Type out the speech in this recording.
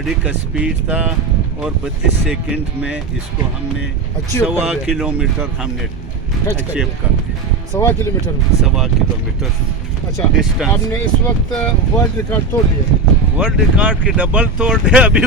गाड़ी का स्पीड था और 32 सेकंड में इसको हमने Achieve कर 1.25 लिया। किलोमीटर हमने टच कर अचीव लिया। कर दिया। 1.25 किलोमीटर में। 1.25 किलोमीटर अच्छा, Distance. आपने इस वक्त वर्ल्ड रिकॉर्ड तोड़ लिया। वर्ल्ड रिकॉर्ड की डबल तोड़ दे अभी।